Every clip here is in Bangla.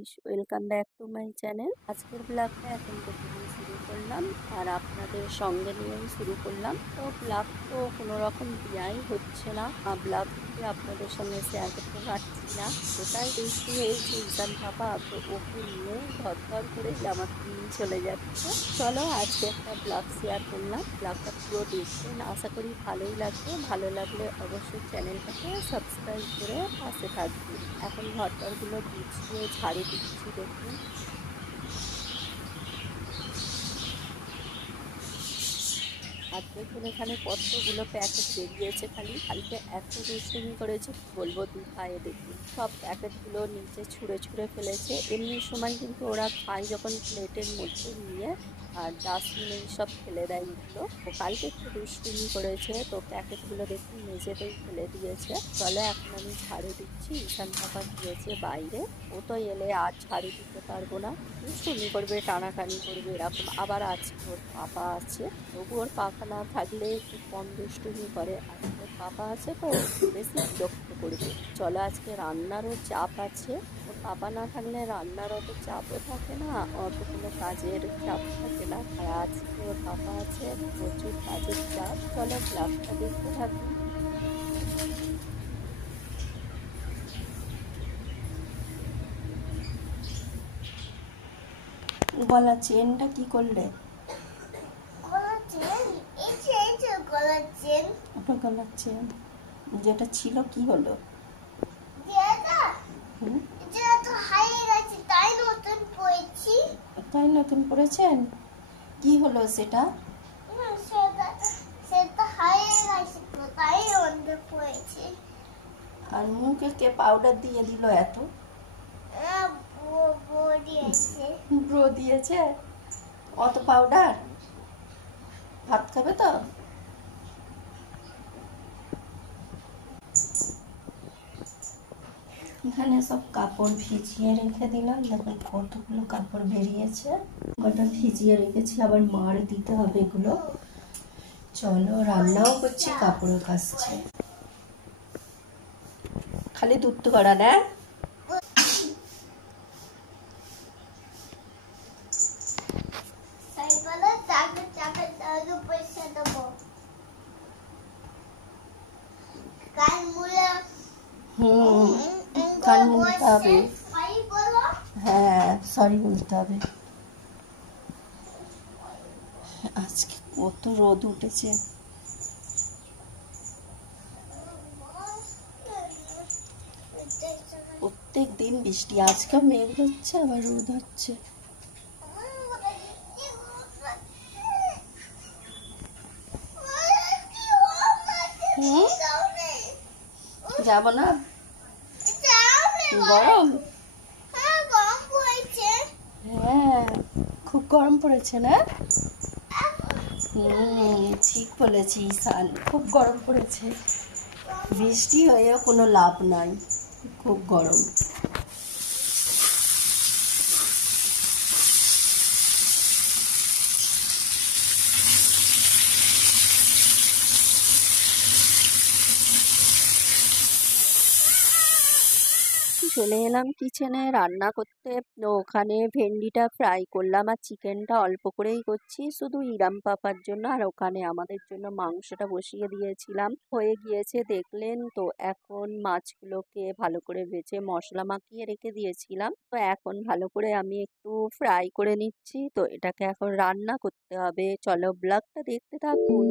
Guys, welcome back to my channel. আজকের ব্লগটা এখন থেকে শুরু করলাম আর আপনাদের সঙ্গে নিয়েই শুরু করলাম। তো ব্লগ তো কোনো রকম দেওয়াই হচ্ছে না, ব্লগ দিয়ে আপনাদের সঙ্গে শেয়ার করতে পারছি না। ওটাই বৃষ্টি হয়েছে ঈশান পাপা, তো ওকে নিয়ে ধর করে আমার দিন চলে যাচ্ছে। চলো আজকে একটা ব্লগ শেয়ার করলাম, ব্লগটা পুরো দেখবেন, আশা করি ভালোই লাগবে। ভালো লাগলে অবশ্যই চ্যানেলটাকে সাবস্ক্রাইব করে পাশে থাকবেন। এখন ঘরটারগুলো গুছিয়ে ঝাড়ু দিচ্ছি, দেখুন। আর দেখুন এখানে কতগুলো প্যাকেট বেরিয়েছে, খালি কালকে এত দুষ্টুমি করেছে কি বলবো। দু পায়ে দেখুন সব প্যাকেটগুলো নিচে ছুঁড়ে ছুঁড়ে ফেলেছে। এমনি সময় কিন্তু ওরা খায় যখন প্লেটের মধ্যে নিয়ে আর ডাস্টবিনে সব ফেলে দেয় এগুলো। তো কালকে একটু দুষ্টুমি করেছে, তো প্যাকেটগুলো দেখুন মেঝেতেই ফেলে দিয়েছে। চলে এখন আমি ঝাড়ু দিচ্ছি, ঈশান পাপা গিয়েছে বাইরে, ও তো এলে আর ঝাড়ু দিতে পারবো না। দুষ্টুমি করবে, টানাটানি করবে এরকম। আবার আজকে ওর পাপা আছে, তবু ওর পাপা না থাকলে একটু কম দুষ্টুমি করে, আজকে ওর পাপা আছে তো একটু বেশি বিরক্ত করবে। চলো আজকে রান্নারও চাপ আছে, ওর পাপা না থাকলে রান্নার অত চাপও থাকে না, অত কোনো কাজের চাপ থাকে না। আর আজকে ওর পাপা আছে, প্রচুর কাজের চাপ। চলো ব্লগটা দেখতে থাকুন। গলা চেনটা কি করলে? ওটা গলার চেন যেটা ছিল কি হলো? তাই নতুন পড়েছেন? কি হলো সেটা? আর মুখে কে পাউডার দিয়ে দিল এত? ব্রো দিয়েছে? অত পাউডার? ভাত খাবে তো? এখানে সব কাপড় ভিজিয়ে রেখে দিলাম, দেখুন কতগুলো কাপড় বেরিয়েছে। কটা ভিজিয়ে রেখেছি, আবার মার দিতে হবে এগুলো। চলো রান্নাও করছি, কাপড়ও কাচছি। খালি দুধ তো করা না। কান মুলতে হবে। হ্যাঁ, সরি বলতে হবে। আজকে কত রোদ উঠেছে। প্রত্যেক দিন বৃষ্টি, আজকে মেঘ হচ্ছে আবার রোদ হচ্ছে। যাব না? গরম? হ্যাঁ, খুব গরম পড়েছে না? ঠিক বলেছি ঈশান, খুব গরম পড়েছে। বৃষ্টি হয়েও কোনো লাভ নাই, খুব গরম। চলে এলাম কিচেনে রান্না করতে। তো ওখানে ভেন্ডিটা ফ্রাই করলাম আর চিকেনটা অল্প করেই করছি শুধু হিরাম পাপার জন্য, আর ওখানে আমাদের জন্য মাংসটা বসিয়ে দিয়েছিলাম, হয়ে গিয়েছে দেখলেন। তো এখন মাছগুলোকে ভালো করে ভেজে মশলা মাখিয়ে রেখে দিয়েছিলাম, তো এখন ভালো করে আমি একটু ফ্রাই করে নিচ্ছি। তো এটাকে এখন রান্না করতে হবে, চলো ব্লগটা দেখতে থাকুন।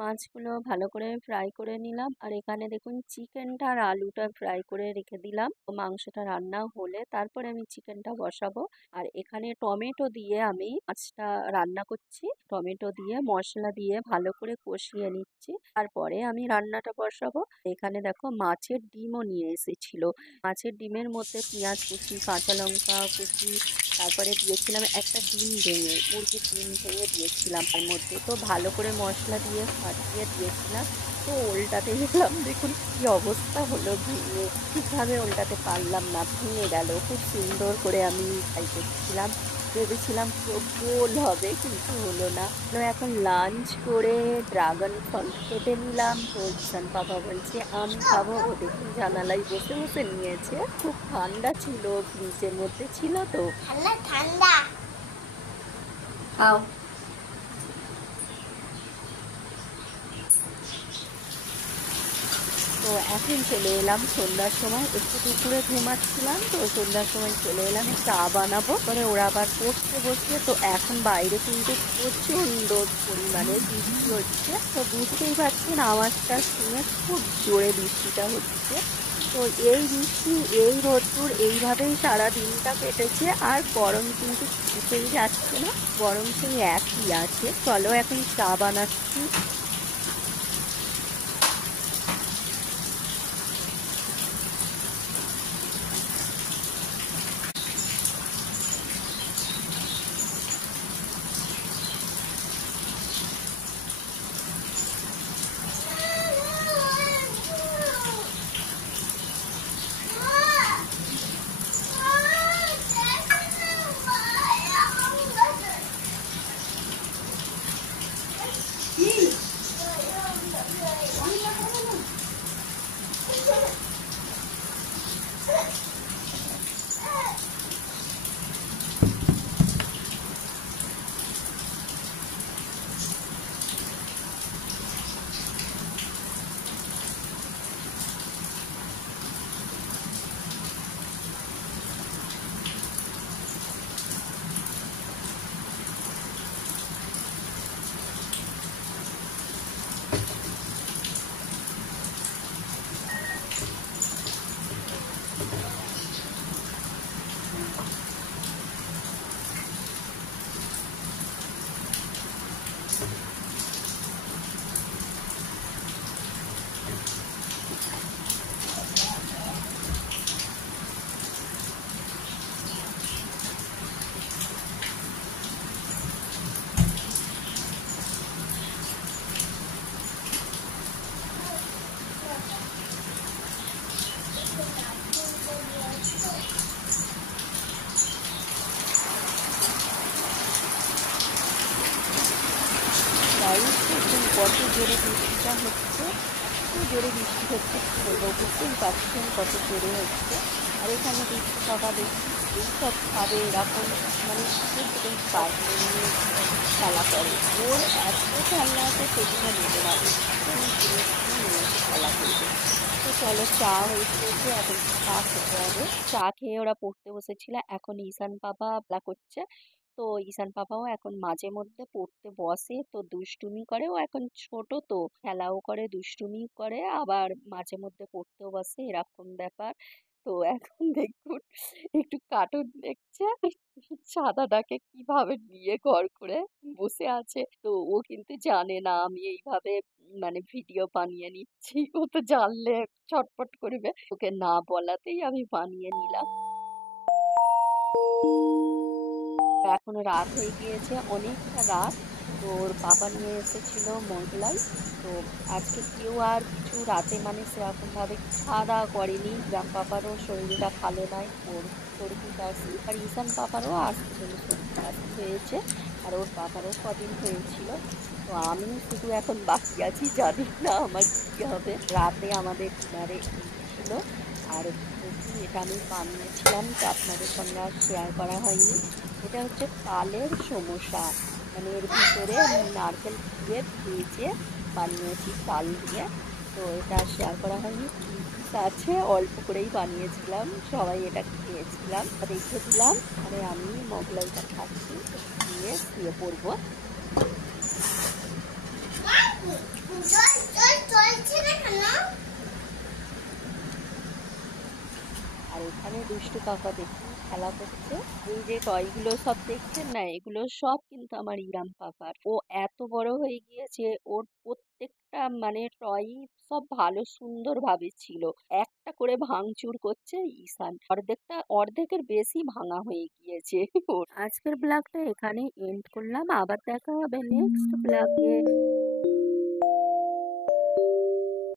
মাছগুলো ভালো করে ফ্রাই করে নিলাম, আর এখানে দেখুন চিকেনটা আর আলুটা ফ্রাই করে রেখে দিলাম। মাংসটা রান্না হলে তারপরে আমি চিকেনটা বসাবো। আর এখানে টমেটো দিয়ে আমি মাছটা রান্না করছি, টমেটো দিয়ে মশলা দিয়ে ভালো করে কষিয়ে নিচ্ছি, তারপরে আমি রান্নাটা বসাবো। এখানে দেখো মাছের ডিমও নিয়ে এসেছিল, মাছের ডিমের মধ্যে পেঁয়াজ কুচি, কাঁচা লঙ্কা কুচি, তারপরে দিয়েছিলাম একটা ডিম ভেঙে, মুরগির ডিম ভেঙে দিয়েছিলাম তার মধ্যে। তো ভালো করে মশলা দিয়ে ফাটিয়ে দিয়েছিলাম। তো উল্টাতে গেলাম, দেখুন কি অবস্থা হলো, ভেঙে ঠিকভাবে উল্টাতে পারলাম না, ভেঙে গেল। খুব সুন্দর করে আমি ফ্রাই করছিলাম, ভেবেছিলাম পুরো গোল হবে, কিন্তু হলো না। তো এখন লাঞ্চ করে ড্রাগন ফল কেটে নিলাম। তো ঈশান পাপা বলছে আমি খাবো, ও দেখুন জানালায় বসে বসে নিয়েছে। খুব ঠান্ডা ছিল, ফ্রিজের মধ্যে ছিল তো। ঠান্ডা ঠান্ডা খাও। তো এখন চলে এলাম সন্ধ্যার সময়, একটু দুপুরে ঘুমাচ্ছিলাম, তো সন্ধ্যার সময় চলে এলাম চা বানাবো। পরে ওরা আবার পড়তে বসবে। তো এখন বাইরে কিন্তু প্রচন্ড পরিমাণে বৃষ্টি হচ্ছে। তো বুঝতেই পারছেন আওয়াজটা শুনে, খুব জোরে বৃষ্টিটা হচ্ছে। তো এই বৃষ্টি, এই রোদ্দুর, এইভাবেই সারা দিনটা কেটেছে। আর গরম কিন্তু কিছুতেই যাচ্ছে না, গরম সেই একই আছে। চলো এখন চা বানাচ্ছি। গাইস দেখুন কত জোরে বৃষ্টিটা হচ্ছে, এত জোরে বৃষ্টি হচ্ছে কি বলবো, বুঝতেই পারছেন কত জোরে হচ্ছে। আর এখানে দেখছি বাবা, দেখছি এইসব খাবে এরকম, মানে শুধু পাশে নিয়ে খেলা করে। ওর এত খেলনা আছে সেগুলো নেবে না, কোনো জিনিস নিয়ে এসে খেলা করবে। তো চলো, চা হয়েছে, এখন চা খেতে হবে। চা খেয়ে ওরা পড়তে বসেছিল, এখন ঈশান পাপা খেলা করছে। তো ঈশান পাপাও এখন মাঝে মধ্যে পড়তে বসে, তো দুষ্টুমি করে। ও এখন ছোট, তো খেলাও করে, দুষ্টুমি করে, আবার মাঝে মধ্যে পড়তেও বসে, এরকম ব্যাপার। তো এখন দেখুন একটু কার্টুন দেখছে, সাদাটাকে কিভাবে নিয়ে ঘর করে বসে আছে। তো ও কিন্তু জানে না আমি এইভাবে মানে ভিডিও বানিয়ে নিচ্ছি। ও তো জানলে ছটপট করবে, ওকে না বলাতেই আমি বানিয়ে নিলাম। এখন রাত হয়ে গিয়েছে, অনেকটা রাত। তো ওর বাবা নিয়ে এসেছিল মোগলাই। তো আজকে কেউ আর কিছু রাতে মানে সেরকম ভাবে খাওয়া দাওয়া করেনি। গ্রাম পাপারও শরীরটা ভালো নয়, ওর সর্দি কাশি, আর ঈশান পাপারও আসতে জন্য সর্দি কাশি হয়েছে, আর ওর বাবারও কদিন হয়েছিল। তো আমি শুধু এখন বাকি আছি, জানি না আমার কি হবে। রাতে আমাদের ডিনারে এই ছিল। আর দেখুন এটা আমি বানিয়েছিলাম, তো আপনাদের সঙ্গে আর শেয়ার করা হয়নি। এটা হচ্ছে তালের সমোসা, মানে এর ভিতরে আমি নারকেল দিয়ে ভেজে বানিয়েছি তাল দিয়ে। তো এটা শেয়ার করা হয়নি, 3 পিস আছে, অল্প করেই বানিয়েছিলাম, সবাই এটা খেয়েছিলাম, রেখে দিলাম। আরে আমি মোগলাইটা খাচ্ছি, একটু খেয়ে শুয়ে পড়বো। জল জল চলছে না কেন? আর এখানে দুষ্টু কাকা দেখুন খেলা করছে। এই যে টয়গুলো সব দেখছেন না, এগুলো সব কিন্তু আমার ইরাম পাপার। ও এত বড় হয়ে গিয়েছে, ওর প্রত্যেকটা মানে টয় সব ভালো সুন্দর ভাবে ছিল। একটা করে ভাঙচুর করছে ঈশান, অর্ধেকের বেশি ভাঙা হয়ে গিয়েছে ওর। আজকের ব্লগটা এখানেই এন্ড করলাম, আবার দেখা হবে নেক্সট ব্লগে।